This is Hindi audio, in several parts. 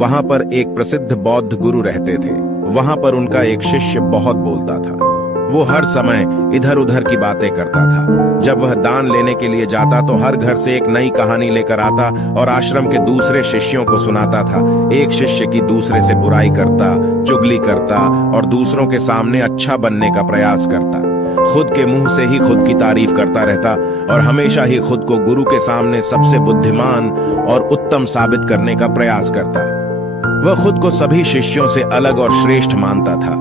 वहां पर एक प्रसिद्ध बौद्ध गुरु रहते थे। वहां पर उनका एक शिष्य बहुत बोलता था। वो हर समय इधर उधर की बातें करता था। जब वह दान लेने के लिए जाता तो हर घर से एक नई कहानी लेकर आता और आश्रम के दूसरे शिष्यों को सुनाता था। एक शिष्य की दूसरे से बुराई करता, चुगली करता और दूसरों के सामने अच्छा बनने का प्रयास करता। खुद के मुंह से ही खुद की तारीफ करता रहता और हमेशा ही खुद को गुरु के सामने सबसे बुद्धिमान और उत्तम साबित करने का प्रयास करता। वह खुद को सभी शिष्यों से अलग और श्रेष्ठ मानता था।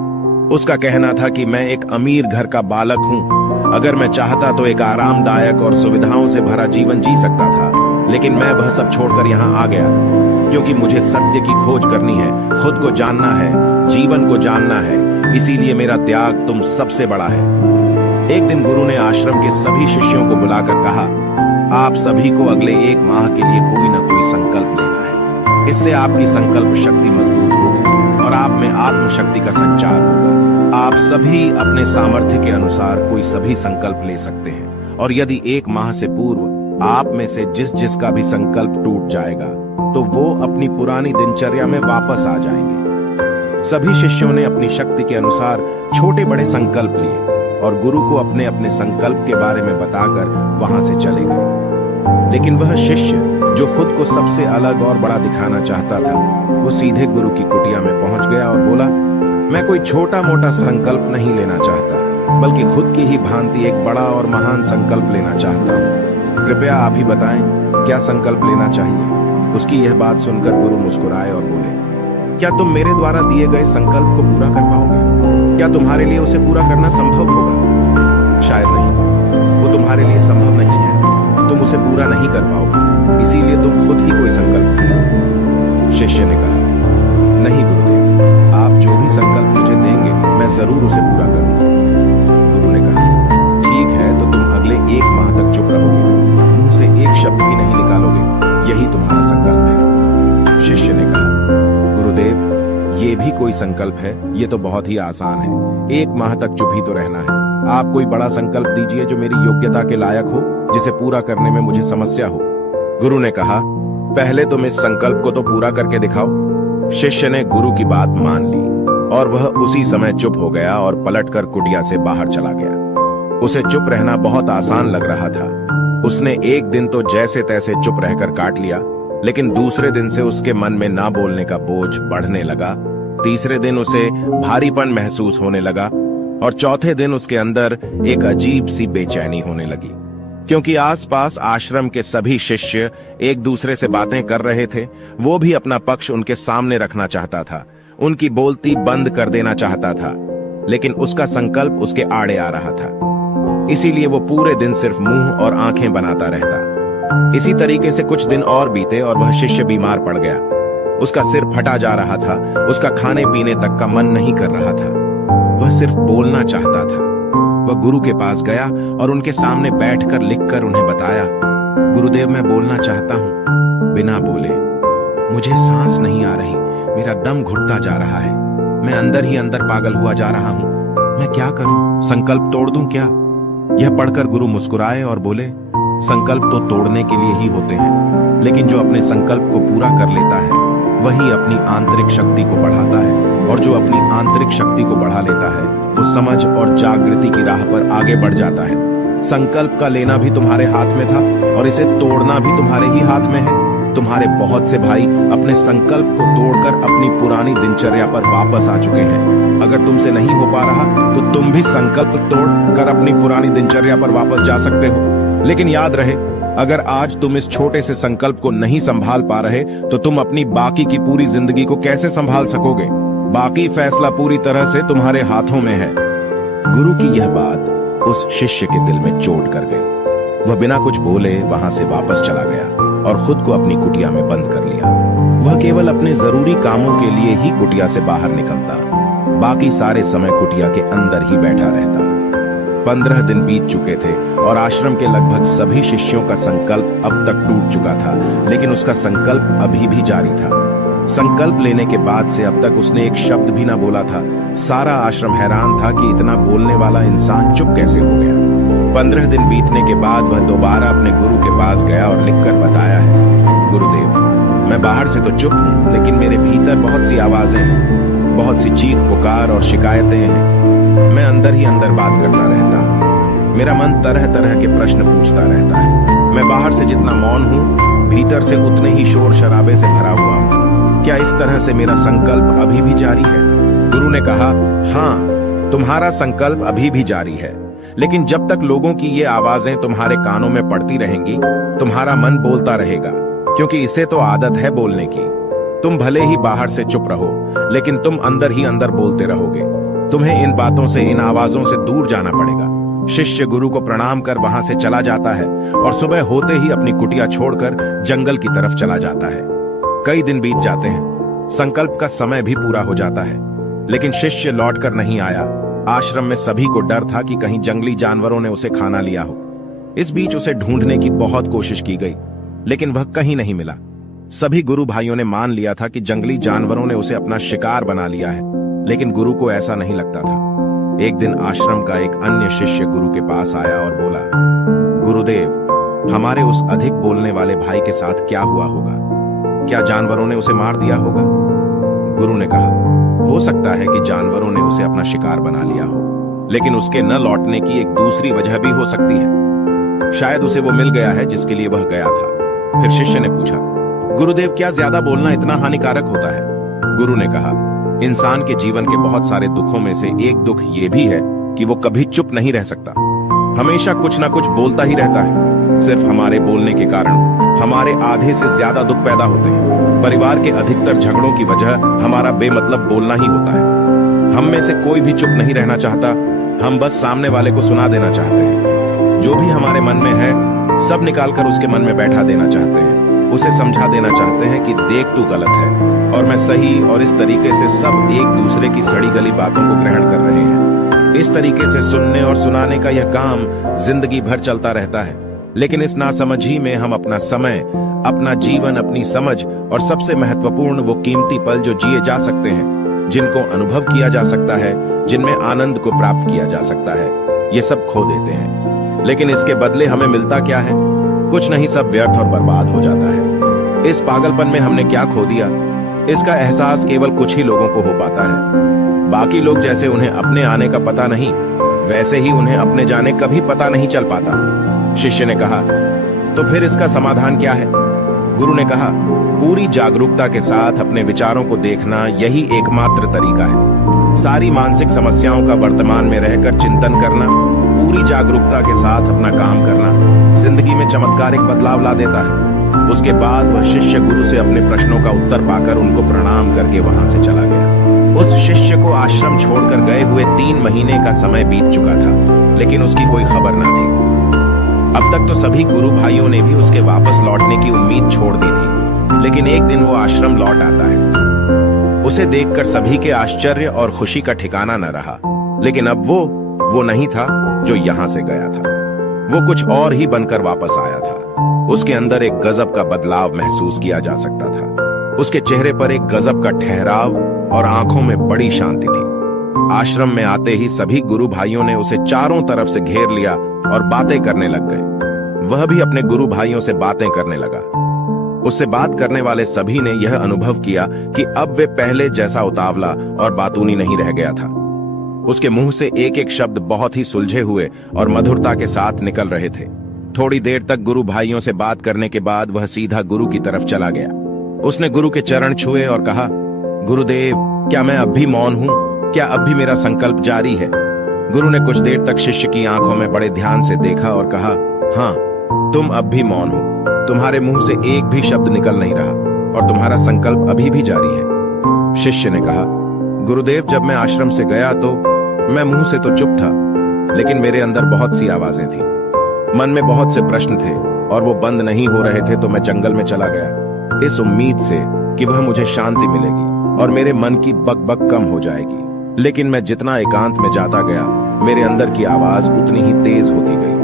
उसका कहना था कि मैं एक अमीर घर का बालक हूं। अगर मैं चाहता तो एक आरामदायक और सुविधाओं से भरा जीवन जी सकता था, लेकिन मैं वह सब छोड़कर यहाँ आ गया क्योंकि मुझे सत्य की खोज करनी है, खुद को जानना है, जीवन को जानना है। इसीलिए मेरा त्याग तुम सबसे बड़ा है। एक दिन गुरु ने आश्रम के सभी शिष्यों को बुलाकर कहा, आप सभी को अगले 1 माह के लिए कोई ना कोई संकल्प लेना है। इससे आपकी संकल्प शक्ति मजबूत होगी और आप में आत्मशक्ति का संचार होगा। आप सभी अपने सामर्थ्य के अनुसार कोई सभी संकल्प ले सकते हैं और यदि 1 माह से पूर्व आप में से जिसका भी संकल्प टूट जाएगा तो वो अपनी पुरानी दिनचर्या में वापस आ जाएंगे। सभी शिष्यों ने अपनी शक्ति के अनुसार छोटे बड़े संकल्प लिए और गुरु को अपने अपने संकल्प के बारे में बताकर वहां से चले गए। लेकिन वह शिष्य जो खुद को सबसे अलग और बड़ा दिखाना चाहता था, वो सीधे गुरु की कुटिया में पहुंच गया और बोला, मैं कोई छोटा मोटा संकल्प नहीं लेना चाहता, बल्कि खुद की ही भांति एक बड़ा और महान संकल्प लेना चाहता हूँ। कृपया आप ही बताएं क्या संकल्प लेना चाहिए। उसकी यह बात सुनकर गुरु मुस्कुराए और बोले, क्या तुम मेरे द्वारा दिए गए संकल्प को पूरा कर पाओगे? क्या तुम्हारे लिए उसे पूरा करना संभव होगा? शायद नहीं, वो तुम्हारे लिए संभव नहीं है। तुम उसे पूरा नहीं कर पाओगे, इसीलिए तुम खुद ही कोई संकल्प लो। शिष्य ने कहा, नहीं गुरुदेव, आप जो भी संकल्प मुझे देंगे मैं जरूर उसे पूरा करूंगा। गुरु ने कहा, ठीक है, तो तुम अगले 1 माह तक चुप रहोगे, मुंह से एक शब्द भी नहीं निकालोगे, यही तुम्हारा संकल्प है। शिष्य ने कहा, गुरुदेव, ये भी कोई संकल्प है? ये तो बहुत ही आसान है। 1 माह तक चुप ही तो रहना है। आप कोई बड़ा संकल्प दीजिए जो मेरी योग्यता के लायक हो, जिसे पूरा करने में मुझे समस्या हो। गुरु ने कहा, पहले तुम इस संकल्प को तो पूरा करके दिखाओ। शिष्य ने गुरु की बात मान ली और वह उसी समय चुप हो गया और पलटकर कुटिया से बाहर चला गया। उसे चुप रहना बहुत आसान लग रहा था। उसने एक दिन तो जैसे तैसे चुप रहकर काट लिया, लेकिन दूसरे दिन से उसके मन में ना बोलने का बोझ बढ़ने लगा। तीसरे दिन उसे भारीपन महसूस होने लगा और चौथे दिन उसके अंदर एक अजीब सी बेचैनी होने लगी, क्योंकि आसपास आश्रम के सभी शिष्य एक दूसरे से बातें कर रहे थे। वो भी अपना पक्ष उनके सामने रखना चाहता था, उनकी बोलती बंद कर देना चाहता था, लेकिन उसका संकल्प उसके आड़े आ रहा था। इसीलिए वो पूरे दिन सिर्फ मुंह और आंखें बनाता रहता। इसी तरीके से कुछ दिन और बीते और वह शिष्य बीमार पड़ गया। उसका सिर फटा जा रहा था, उसका खाने पीने तक का मन नहीं कर रहा था। वह सिर्फ बोलना चाहता था। वह गुरु के पास गया और उनके सामने बैठकर लिखकर उन्हें बताया, गुरुदेव, मैं बोलना चाहता हूँ, बिना बोले। मुझे सांस नहीं आ रही, मेरा दम घुटता जा रहा है, मैं अंदर ही अंदर पागल हुआ जा रहा हूँ। मैं क्या करूं? संकल्प तोड़ दूं क्या? यह पढ़कर गुरु मुस्कुराए और बोले, संकल्प तो तोड़ने के लिए ही होते हैं, लेकिन जो अपने संकल्प को पूरा कर लेता है वही अपनी आंतरिक शक्ति को बढ़ाता है, और जो अपनी आंतरिक शक्ति को बढ़ा लेता है वो समझ और जागृति की राह पर आगे बढ़ जाता है। संकल्प का लेना भी तुम्हारे हाथ में था और इसे तोड़ना भी तुम्हारे ही हाथ में है। तुम्हारे बहुत से भाई अपने संकल्प को तोड़कर अपनी पुरानी दिनचर्या पर वापस आ चुके हैं। अगर तुमसे नहीं हो पा रहा तो तुम भी संकल्प तोड़ कर अपनी पुरानी दिनचर्या पर वापस जा सकते हो। लेकिन याद रहे, अगर आज तुम इस छोटे से संकल्प को नहीं संभाल पा रहे तो तुम अपनी बाकी की पूरी जिंदगी को कैसे संभाल सकोगे? बाकी फैसला पूरी तरह से तुम्हारे हाथों में है। गुरु की यह बात उस शिष्य के दिल में चोट कर गई। वह बिना कुछ बोले वहां से वापस चला गया और खुद को अपनी कुटिया में बंद कर लिया। वह केवल अपने जरूरी कामों के लिए ही कुटिया से बाहर निकलता, बाकी सारे समय कुटिया के अंदर ही बैठा रहता। 15 दिन बीत चुके थे और आश्रम के लगभग सभी शिष्यों का संकल्प अब तक टूट चुका था, लेकिन उसका संकल्प अभी भी जारी था। संकल्प लेने के बाद से अब तक उसने एक शब्द भी ना बोला था। सारा आश्रम हैरान था कि इतना बोलने वाला इंसान चुप कैसे हो गया। 15 दिन बीतने के बाद वह दोबारा अपने गुरु के पास गया और लिखकर बताया है, गुरुदेव, मैं बाहर से तो चुप हूँ, लेकिन मेरे भीतर बहुत सी आवाजें हैं, बहुत सी चीख पुकार और शिकायतें हैं। मैं अंदर ही अंदर बात करता रहता हूँ। मेरा मन तरह तरह के प्रश्न पूछता रहता है। मैं बाहर से जितना मौन हूँ, भीतर से उतने ही शोर शराबे से भरा हुआ हूँ। क्या इस तरह से मेरा संकल्प अभी भी जारी है? गुरु ने कहा, हाँ, तुम्हारा संकल्प अभी भी जारी है, लेकिन जब तक लोगों की ये आवाजें तुम्हारे कानों में पड़ती रहेंगी, तुम्हारा मन बोलता रहेगा, क्योंकि इसे तो आदत है बोलने की। तुम भले ही बाहर से चुप रहो, लेकिन तुम अंदर ही अंदर बोलते रहोगे। तुम्हें इन बातों से, इन आवाजों से दूर जाना पड़ेगा। शिष्य गुरु को प्रणाम कर वहां से चला जाता है और सुबह होते ही अपनी कुटिया छोड़कर जंगल की तरफ चला जाता है। कई दिन बीत जाते हैं, संकल्प का समय भी पूरा हो जाता है, लेकिन शिष्य लौटकर नहीं आया। आश्रम में सभी को डर था कि कहीं जंगली जानवरों ने उसे खाना लिया हो। इस बीच उसे ढूंढने की बहुत कोशिश की गई, लेकिन वह कहीं नहीं मिला। सभी गुरु भाइयों ने मान लिया था कि जंगली जानवरों ने उसे अपना शिकार बना लिया है, लेकिन गुरु को ऐसा नहीं लगता था। एक दिन आश्रम का एक अन्य शिष्य गुरु के पास आया और बोला, गुरुदेव, हमारे उस अधिक बोलने वाले भाई के साथ क्या हुआ होगा? क्या जानवरों ने उसे मार दिया होगा? गुरु ने कहा, हो सकता है कि जानवरों ने उसे अपना शिकार बना लिया हो, लेकिन उसके न लौटने की एक दूसरी वजह भी हो सकती है। शायद उसे वो मिल गया है जिसके लिए वह गया था। फिर शिष्य ने पूछा, गुरुदेव, क्या ज्यादा बोलना इतना हानिकारक होता है? गुरु ने कहा, इंसान के जीवन के बहुत सारे दुखों में से एक दुख ये भी है कि वो कभी चुप नहीं रह सकता, हमेशा कुछ ना कुछ बोलता ही रहता है। सिर्फ हमारे बोलने के कारण हमारे आधे से ज्यादा दुख पैदा होते हैं। परिवार के अधिकतर झगड़ों की वजह हमारा बेमतलब बोलना ही होता है। हम में से कोई भी चुप नहीं रहना चाहता, हम बस सामने वाले को सुना देना चाहते हैं। जो भी हमारे मन में है, सब निकालकर उसके मन में बैठा देना चाहते हैं। उसे समझा देना चाहते हैं कि देख, तू गलत है और मैं सही, और इस तरीके से सब एक दूसरे की सड़ी गली बातों को ग्रहण कर रहे हैं। इस तरीके से सुनने और सुनाने का यह काम जिंदगी भर चलता रहता है, लेकिन इस नासमझी में हम अपना समय, अपना जीवन, अपनी समझ और सबसे महत्वपूर्ण वो कीमती पल जो जिए जा सकते हैं, जिनको अनुभव किया जा सकता है, जिनमें आनंद को प्राप्त किया जा सकता है, ये सब खो देते हैं। लेकिन इसके बदले हमें मिलता क्या है? कुछ नहीं, सब व्यर्थ और बर्बाद हो जाता है। इस पागलपन में हमने क्या खो दिया, इसका एहसास केवल कुछ ही लोगों को हो पाता है। बाकी लोग जैसे उन्हें अपने आने का पता नहीं, वैसे ही उन्हें अपने जाने का भी पता नहीं चल पाता। शिष्य ने कहा, तो फिर इसका समाधान क्या है? गुरु ने कहा, पूरी जागरूकता के साथ अपने विचारों को देखना, यही एकमात्र तरीका है। सारी मानसिक समस्याओं का वर्तमान में रहकर चिंतन करना, पूरी जागरूकता के साथ अपना काम करना जिंदगी में चमत्कारिक बदलाव ला देता है। उसके बाद वह शिष्य गुरु से अपने प्रश्नों का उत्तर पाकर उनको प्रणाम करके वहां से चला गया। उस शिष्य को आश्रम छोड़कर गए हुए 3 महीने का समय बीत चुका था, लेकिन उसकी कोई खबर ना थी। अब तक तो सभी गुरु भाइयों ने भी उसके वापस लौटने की उम्मीद छोड़ दी थी, लेकिन एक दिन वो आश्रम लौट आता है। उसे देखकर सभी के आश्चर्य और खुशी का ठिकाना न रहा, लेकिन अब वो नहीं था जो यहां से गया था। वो कुछ और ही बनकर वापस आया था। उसके अंदर एक गजब का बदलाव महसूस किया जा सकता था। उसके चेहरे पर एक गजब का ठहराव और आंखों में बड़ी शांति थी। आश्रम में आते ही सभी गुरु भाइयों ने उसे चारों तरफ से घेर लिया और बातें करने लग गए। वह भी अपने गुरु भाइयों से बातें करने लगा। उससे बात करने वाले सभी ने यह अनुभव किया कि अब वे पहले जैसा उतावला और बातूनी नहीं रह गया था। उसके मुंह से एक एक शब्द बहुत ही सुलझे हुए और मधुरता के साथ निकल रहे थे। थोड़ी देर तक गुरु भाइयों से बात करने के बाद वह सीधा गुरु की तरफ चला गया। उसने गुरु के चरण छुए और कहा, गुरुदेव, क्या मैं अब भी मौन हूं? क्या अब भी मेरा संकल्प जारी है? गुरु ने कुछ देर तक शिष्य की आंखों में बड़े ध्यान से देखा और कहा, हाँ, तुम अब भी मौन हो। तुम्हारे मुंह से एक भी शब्द निकल नहीं रहा और तुम्हारा संकल्प अभी भी जारी है। शिष्य ने कहा, गुरुदेव, जब मैं आश्रम से गया तो मैं मुंह से तो चुप था, लेकिन मेरे अंदर बहुत सी आवाजें थीं। मन में बहुत से प्रश्न थे और वो बंद नहीं हो रहे थे, तो मैं जंगल में चला गया, इस उम्मीद से कि वह मुझे शांति मिलेगी और मेरे मन की बकबक कम हो जाएगी। लेकिन मैं जितना एकांत में जाता गया, मेरे अंदर की आवाज उतनी ही तेज होती गई।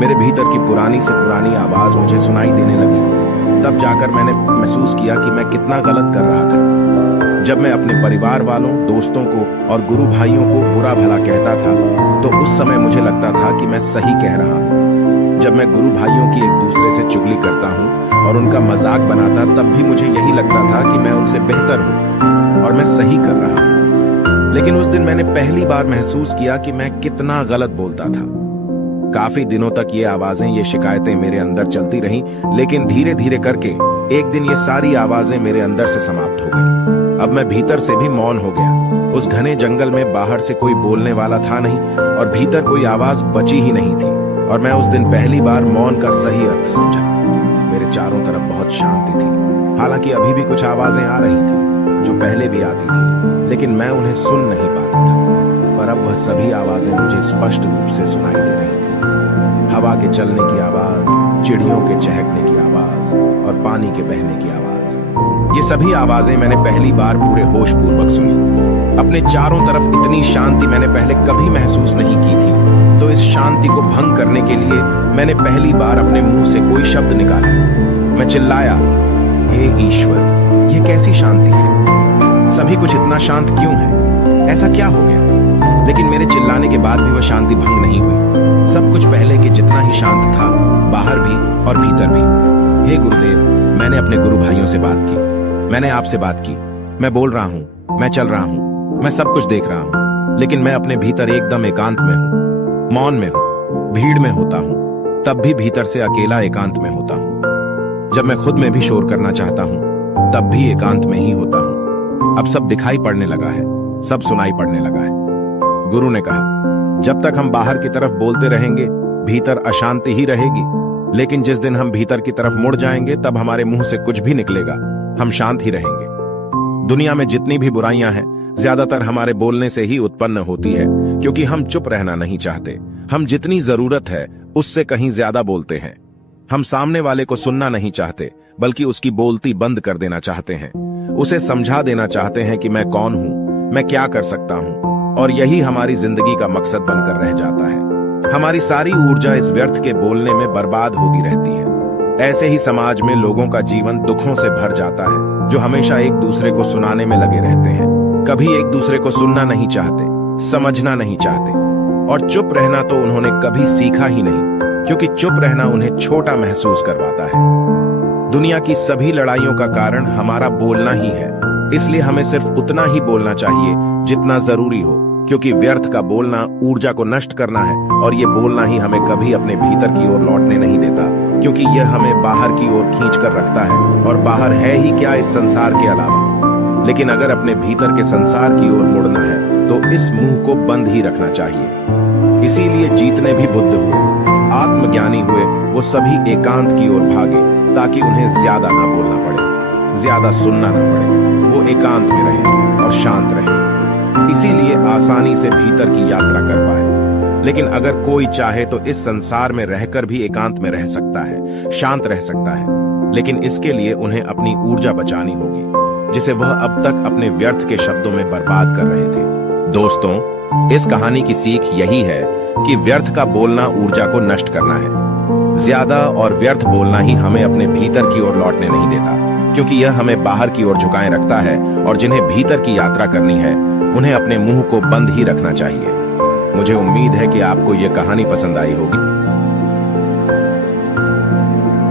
मेरे भीतर की पुरानी से पुरानी आवाज मुझे सुनाई देने लगी। तब जाकर मैंने महसूस किया कि मैं कितना गलत कर रहा था। जब मैं अपने परिवार वालों, दोस्तों को और गुरु भाइयों को बुरा भला कहता था, तो उस समय मुझे लगता था कि मैं सही कह रहा हूँ। जब मैं गुरु भाइयों की एक दूसरे से चुगली करता हूँ, और उनका मजाक बनाता, तब भी मुझे यही लगता था कि मैं उनसे बेहतर हूं और मैं सही कर रहा हूं। लेकिन उस दिन मैंने पहली बार महसूस किया कि मैं कितना गलत बोलता था। काफी दिनों तक ये आवाजें, ये शिकायतें मेरे अंदर चलती रहीं, लेकिन धीरे धीरे करके एक दिन ये सारी आवाजें मेरे अंदर से समाप्त हो गई। अब मैं भीतर से भी मौन हो गया। उस घने जंगल में बाहर से कोई बोलने वाला था नहीं और भीतर कोई आवाज बची ही नहीं थी। और मैं उस दिन पहली बार मौन का सही अर्थ समझा। मेरे चारों तरफ बहुत शांति थी। हालांकि अभी भी कुछ आवाजें आ रही थी जो पहले भी आती थी, लेकिन मैं उन्हें सुन नहीं पाता था। पर अब वह सभी आवाजें मुझे स्पष्ट रूप से सुनाई दे रही थी। हवा के चलने की आवाज, चिड़ियों के चहकने की आवाज और पानी के बहने की आवाज। ये सभी आवाजें मैंने पहली बार पूरे होश पूर्वक सुनी। अपने चारों तरफ इतनी शांति मैंने पहले कभी महसूस नहीं की थी। तो इस शांति को भंग करने के लिए मैंने पहली बार अपने मुंह से कोई शब्द निकाला। मैं चिल्लाया, हे ईश्वर, ये कैसी शांति है? सभी कुछ इतना शांत क्यों है? ऐसा क्या हो गया? लेकिन मेरे चिल्लाने के बाद भी वह शांति भंग नहीं हुई। सब कुछ पहले के जितना ही शांत था, बाहर भी और भीतर भी। हे गुरुदेव, मैंने अपने गुरु भाइयों से बात की, मैंने आपसे बात की। मैं बोल रहा हूँ, मैं चल रहा हूँ, मैं सब कुछ देख रहा हूँ, लेकिन मैं अपने भीतर एकदम एकांत में हूँ, मौन में हूँ। भीड़ में होता हूँ, तब भी भीतर से अकेला एकांत में होता हूँ। जब मैं खुद में भी शोर करना चाहता हूँ, तब भी एकांत में ही होता हूँ। अब सब दिखाई पड़ने लगा है, सब सुनाई पड़ने लगा है। गुरु ने कहा, जब तक हम बाहर की तरफ बोलते रहेंगे, भीतर अशांति ही रहेगी। लेकिन जिस दिन हम भीतर की तरफ मुड़ जाएंगे, तब हमारे मुंह से कुछ भी निकलेगा, हम शांत ही रहेंगे। दुनिया में जितनी भी बुराइयां हैं, ज्यादातर हमारे बोलने से ही उत्पन्न होती है, क्योंकि हम चुप रहना नहीं चाहते। हम जितनी जरूरत है उससे कहीं ज्यादा बोलते हैं। हम सामने वाले को सुनना नहीं चाहते, बल्कि उसकी बोलती बंद कर देना चाहते हैं। उसे समझा देना चाहते हैं कि मैं कौन हूं, मैं क्या कर सकता हूं। और यही हमारी जिंदगी का मकसद बनकर रह जाता है। हमारी सारी ऊर्जा इस व्यर्थ के बोलने में बर्बाद होती रहती है। ऐसे ही समाज में लोगों का जीवन दुखों से भर जाता है, जो हमेशा एक दूसरे को सुनाने में लगे रहते हैं। कभी एक दूसरे को सुनना नहीं चाहते, समझना नहीं चाहते। और चुप रहना तो उन्होंने कभी सीखा ही नहीं, क्योंकि चुप रहना उन्हें छोटा महसूस करवाता है। दुनिया की सभी लड़ाइयों का कारण हमारा बोलना ही है। इसलिए हमें सिर्फ उतना ही बोलना चाहिए जितना जरूरी हो, क्योंकि व्यर्थ का बोलना ऊर्जा को नष्ट करना है। और ये बोलना ही हमें कभी अपने भीतर की ओर लौटने नहीं देता, क्योंकि यह हमें बाहर की ओर खींच कर रखता है। और बाहर है ही क्या इस संसार के अलावा। लेकिन अगर अपने भीतर के संसार की ओर मुड़ना है, तो इस मुंह को बंद ही रखना चाहिए। इसीलिए जितने भी बुद्ध हुए, आत्मज्ञानी हुए, वो सभी एकांत की ओर भागे, ताकि उन्हें ज्यादा ना बोलना पड़े, ज्यादा सुनना ना पड़े। वो एकांत में रहे और शांत रहे। इसीलिए आसानी से भीतर की यात्रा कर पाए। लेकिन अगर कोई चाहे तो इस संसार में रहकर भी एकांत में रह सकता है, शांत रह सकता है। लेकिन इसके लिए उन्हें अपनी ऊर्जा बचानी होगी, जिसे वह अब तक अपने व्यर्थ के शब्दों में बर्बाद कर रहे थे। दोस्तों, इस कहानी की सीख यही है कि व्यर्थ का बोलना ऊर्जा को नष्ट करना है। ज्यादा और व्यर्थ बोलना ही हमें अपने भीतर की ओर लौटने नहीं देता, क्योंकि यह हमें बाहर की ओर झुकाए रखता है। और जिन्हें भीतर की यात्रा करनी है, उन्हें अपने मुंह को बंद ही रखना चाहिए। मुझे उम्मीद है कि आपको यह कहानी पसंद आई होगी।